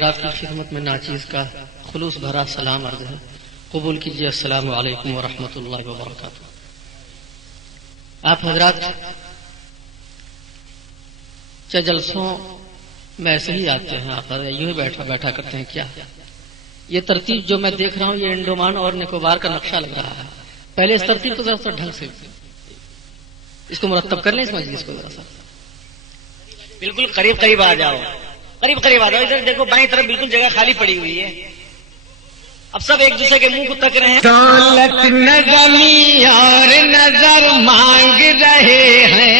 حضرات کی خدمت میں ناچیز کا خلوص بھرا سلام عرض ہے. قبول کیجیے. السلام علیکم ورحمۃ اللہ وبرکاتہ. آپ حضرات جلسوں میں ایسے ہی آتے ہیں، آپ یوں ہی بیٹھا کرتے ہیں. کیا یہ ترتیب جو میں دیکھ رہا ہوں یہ انڈومان اور نکوبار کا نقشہ لگ رہا ہے. پہلے اس ترتیب کو ذرا سا ڈھنگ سے اس کو مرتب کر لیں. اس مجلس کو ذرا سا بالکل قریب آ جاؤ، قریب آ جاؤ. ادھر دیکھو بائیں طرف بالکل جگہ خالی پڑی ہوئی ہے. اب سب ایک دوسرے کے منہ کو تک رہے ہیں. دولت نظمی اور نظر مانگ رہے ہیں،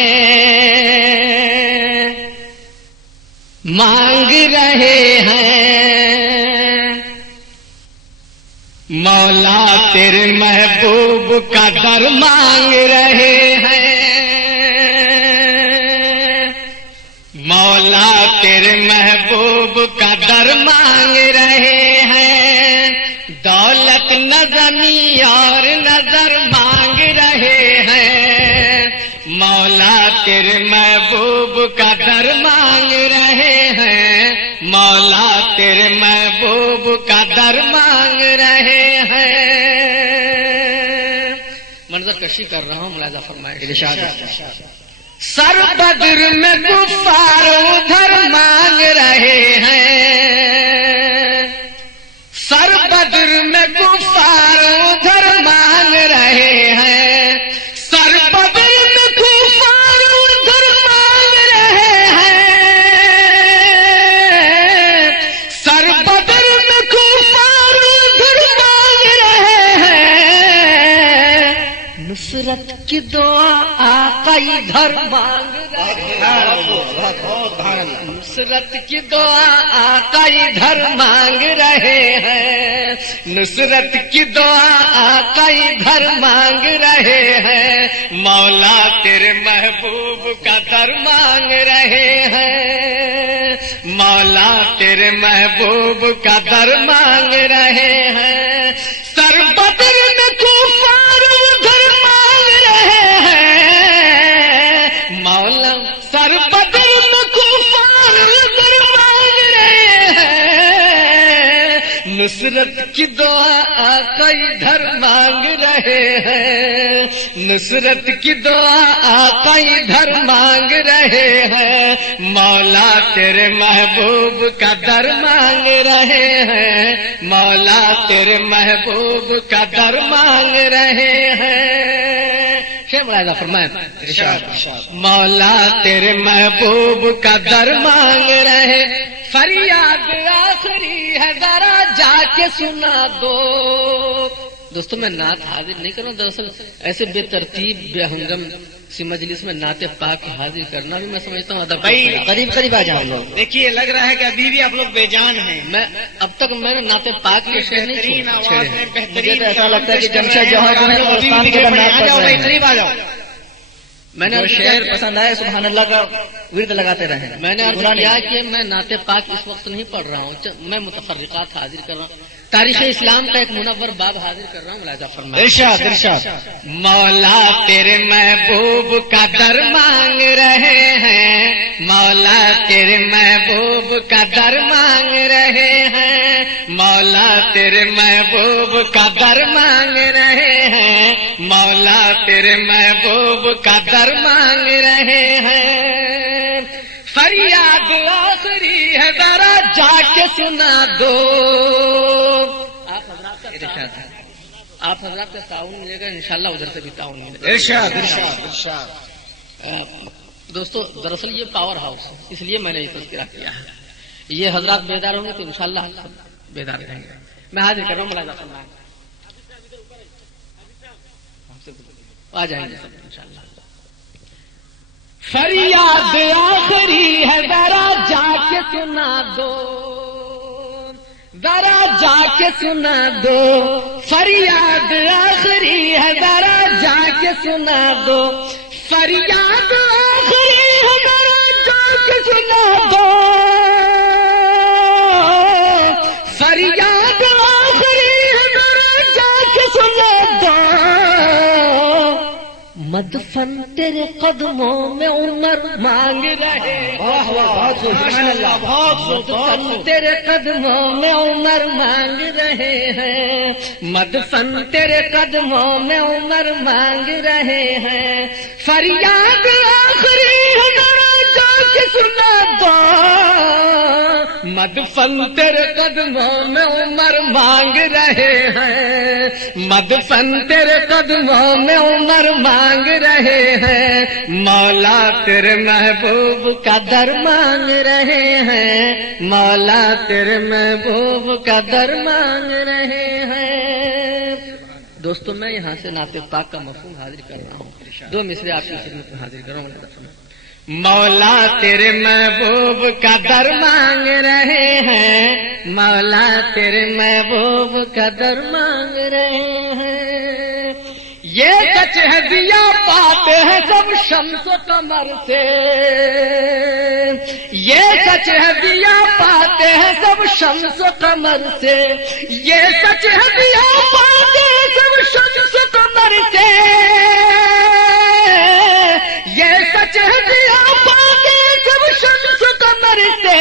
مولا تیرے محبوب کا در مانگ رہے ہیں، مولا تیرے محبوب کا در مانگ رہے ہیں. دولت نظمی اور نظر مانگ رہے ہیں، مولا تیرے محبوب کا در مانگ رہے ہیں، مولا تیرے محبوب کا در مانگ رہے ہیں. منظر کشی کر رہا ہوں، ملاحظہ فرمائے. سر بدر میں کفار ادھر مانگ رہے ہیں، سر بدر میں کفار ادھر مانگ رہے ہیں، سر بدر میں کفار ادھر مانگ رہے ہیں، سر بدر میں کفار ادھر مانگ رہے ہیں. نصرت کی دعا آقا ادھر مانگ رہے ہیں، نصرت کی دعا آقا ادھر مانگ رہے ہیں، نصرت کی دعا آقا ادھر مانگ رہے ہیں. مولا تیرے محبوب کا در مانگ رہے ہیں، مولا تیرے محبوب کا در مانگ رہے ہیں. سر بدر میں کفار ادھر مانگ رہے ہیں، مولا سر بدر میں کفار ادھر مانگ رہے ہیں. نصرت کی دعا آقا ادھر مانگ رہے ہیں، نصرت کی دعا آقا ادھر مانگ رہے ہیں. مولا تیرے محبوب کا در مانگ رہے ہیں، مولا تیرے محبوب کا در مانگ رہے ہیں. ملاحظہ فرمائے. مولا تیرے محبوب کا در مانگ رہے. فریاد آخری ہے ذرا جا کے سنا دو. دوستوں میں نعت حاضر نہیں کر رہا ہوں، دراصل ایسے بے ترتیب بے ہنگم سی مجلس میں نعت پاک حاضر کرنا بھی میں سمجھتا ہوں ادب. قریب آ جاؤ لوگ. دیکھیے لگ رہا ہے کہ ابھی بھی آپ لوگ بے جان ہیں. میں اب تک میں نے نعت پاک کے شعر نہیں چھوڑے. مجھے تو ایسا لگتا ہے کہ جمشید جوہر جو ہے قریب آ جاؤ. میں نے شعر پسند آئے سبحان اللہ کا ورد لگاتے رہے. میں نے عرض کیا کہ میں نعت پاک اس وقت نہیں پڑھ رہا ہوں، میں متفرقات حاضر کر رہا ہوں. تاریخ اسلام کا ایک منور باب حاضر کر رہا ہوں. ملاحظہ فرمائے. ارشاد. مولا تیرے محبوب کا در مانگ رہے ہیں، مولا تیرے محبوب کا در مانگ رہے ہیں، مولا تیرے محبوب کا در مانگ رہے ہیں، مولا تیرے محبوب کا در مانگ رہے ہیں. فریاد آخری ہے ذرا جا کے سنا دو. آپ حضرات کا تعاون ملے گا انشاءاللہ، ادھر سے بھی تعاون ملے گا. ارشاد. دوستو دراصل یہ پاور ہاؤس ہے، اس لیے میں نے یہ تذکرہ کیا ہے. یہ حضرات بیدار ہوں گے تو انشاءاللہ ہم سب بیدار رہیں گے. میں حاضر کر رہا ہوں. ملاحظہ فرمائیں. آ جائیں گے سب انشاءاللہ. فریاد آخری ہے ذرا جا کے سنا دو، ذرا جا کے سنا دو. فریاد آخری ہے ذرا جا کے سنا دو، فریاد آخری ہے ذرا جا کے سنا دو، فریاد آخری ہے ذرا جا کے سنا دو. مدفن تیرے قدموں میں عمر مانگ رہے مدفن تیرے قدموں میں عمر مانگ رہے ہیں مدفن تیرے قدموں میں عمر مانگ رہے ہیں فریاد آخری جا کے سنا دو مدفن تیرے قدموں میں عمر مانگ رہے ہیں مدفن تیرے قدموں میں عمر مانگ رہے ہیں مولا تیرے محبوب کا در مانگ رہے ہیں مولا تیرے محبوب کا در مانگ رہے ہیں دوستو میں یہاں سے نعت پاک کا مفہوم حاضر کر رہا ہوں دو مصرے آپ کی خدمت میں حاضر کر رہا ہوں مولا تیرے محبوب کا در مانگ رہے ہیں مولا تیرے محبوب کا در مانگ رہے ہیں یہ سچ ہے دیا پاتے ہیں سب شمس و قمر سے یہ سچ ہے دیا پاتے ہیں سب شمس و قمر سے یہ سچ ہے دیا پاتے ہیں سب شمس و قمر سے یہ سچ ہے دیا پاتے سب شمس و قمر سے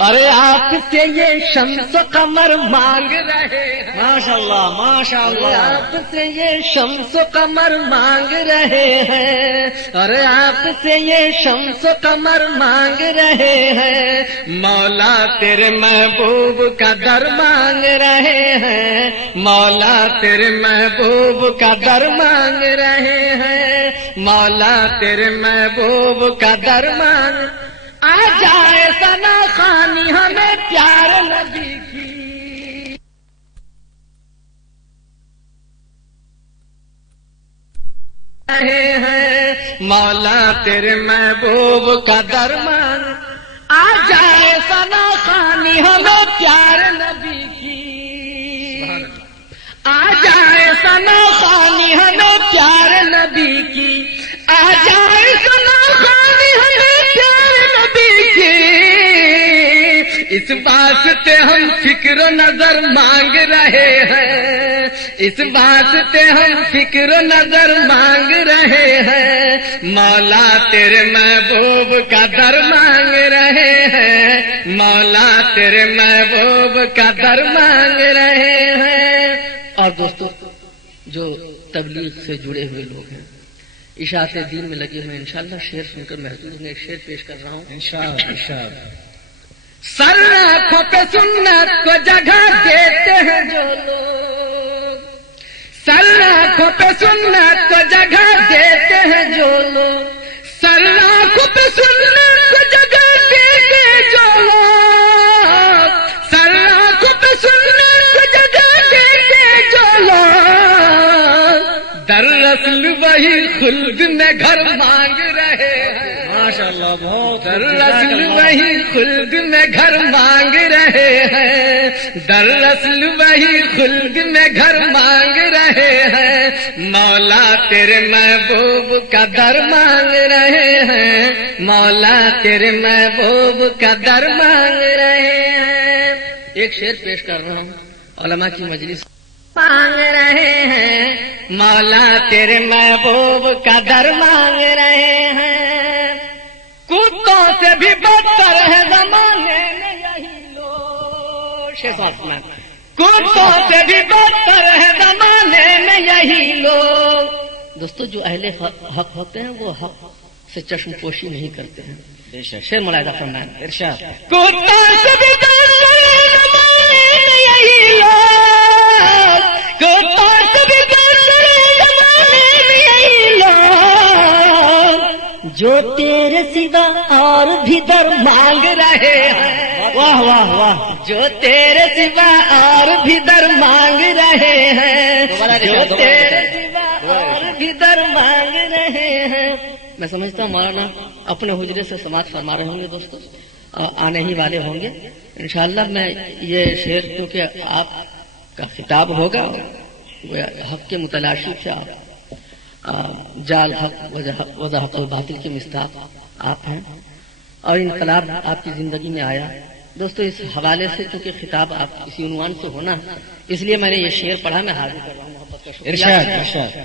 ارے آپ سے یہ شمس و قمر مانگ رہے ہیں ماشاء اللہ ماشاء اللہ آپ سے یہ شمس و قمر مانگ رہے ہیں ارے آپ سے یہ شمس و قمر مانگ رہے ہیں مولا تیرے محبوب کا در مانگ رہے ہیں مولا تیرے محبوب کا در مانگ رہے ہیں مولا تیرے محبوب کا در مانگ آ جائے ثنا خوانی ہمیں پیار نبی کی ہیں مولا تیرے محبوب کا در مانگ آ جائے ثنا خوانی ہمیں پیار نبی کی آ جائے ثنا خوانی ہمیں پیار نبی کی آ جائے ثنا خوانی ہمیں پیار نبی کی اس واسطے ہم فکر و نظر مانگ رہے ہیں اس واسطے ہم فکر و نظر مانگ رہے ہیں مولا تیرے محبوب کا در مانگ رہے ہیں مولا تیرے محبوب کا در مانگ رہے ہیں اور دوستو جو تبلیغ سے جڑے ہوئے لوگ ہیں اشاعت دین میں لگے ہوئے انشاءاللہ شعر سن کر محسوس ہوں گے ایک شعر پیش کر رہا ہوں انشاءاللہ سر آنکھوں پہ سنت کو جگہ دیتے ہیں جو لوگ سر آنکھوں پہ سنت کو جگہ دیتے ہیں جو لوگ سر آنکھوں پہ سنت کو جگہ دیتے ہیں جو لوگ سر آنکھوں پہ سنت کو جگہ دیتے ہیں جو لوگ دراصل وہی خلد میں گھر مانگ رہے ہیں ماشاء اللہ بہت دراصل وہی خلد میں گھر مانگ رہے ہیں دراصل وہی خلد میں گھر مانگ رہے ہیں مولا تیرے محبوب کا در مانگ رہے ہیں مولا تیرے محبوب کا در مانگ رہے ہیں ایک شعر پیش کر رہا ہوں علماء کی مجلس مانگ رہے ہیں مولا تیرے محبوب کا در مانگ رہے ہیں کتوں سے بھی بدتر ہے زمانے میں یہی لوگ کتوں سے بھی بدتر ہے زمانے میں یہی لوگ دوستو جو اہل حق ہوتے ہیں وہ حق سے چشم پوشی نہیں کرتے ہیں شعر ملاحظہ فرمائیں ارشاد کتوں سے بھی بدتر ہے زمانے میں یہی لوگ کتوں سے بھی بدتر ہے زمانے میں یہی لوگ جو تیرے سوا اور بھی در مانگ رہے ہیں واہ واہ واہ جو تیرے سوا اور بھی در مانگ رہے ہیں جو تیرے سوا اور بھی در مانگ رہے ہیں میں سمجھتا ہوں مولانا اپنے حجرے سے سماعت فرما رہے ہوں گے دوستو آنے ہی والے ہوں گے انشاءاللہ میں یہ شعر کیونکہ آپ کا خطاب ہوگا حق کے متلاشی سے آپ جال حق وضاحت الباطل کے مصداق آپ ہیں اور انقلاب آپ کی زندگی میں آیا دوستو اس حوالے سے کیونکہ خطاب آپ اسی عنوان سے ہونا ہے اس لیے میں نے یہ شعر پڑھا میں حاضر کر رہا ہوں محبت کا شکریہ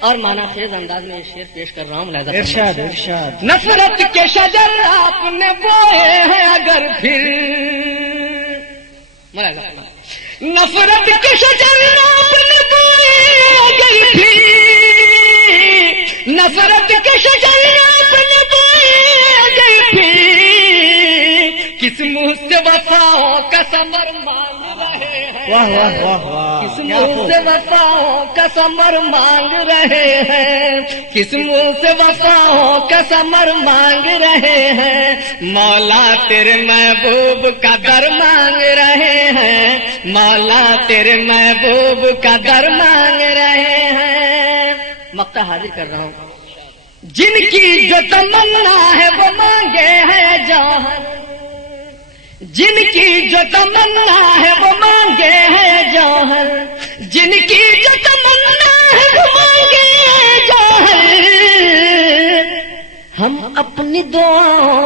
اور مانا خیز انداز میں یہ شعر پیش کر رہا ہوں ملاحظہ ارشاد ارشاد نفرت کے شجر آپ نے بوئے ہیں اگر پھر، ملاحظہ فرمائیں۔ نفرت کے شجر آپ نے بوئے اگر پھر، نفرت کے شجر آپ نے بوئے اگر پھر، کس منہ سے وفاؤں کا ثمر مانگ رہے ہیں، واہ واہ واہ واہ، کس منہ سے وفاؤں کا ثمر مانگ رہے ہیں، کس منہ سے وفاؤں کا ثمر مانگ رہے ہیں۔ مولا تیرے محبوب کا در مانگ رہے ہیں، مولا تیرے محبوب کا در مانگ رہے ہیں۔ مقطع حاضر کر رہا ہوں۔ جن کی جو تمنا ہے وہ مانگے ہیں جوہر، جن کی جو تمنا ہے وہ مانگے ہیں جوہر، جن کی جو تمنا ہے وہ مانگے ہیں جوہر، ہم اپنی دعاؤں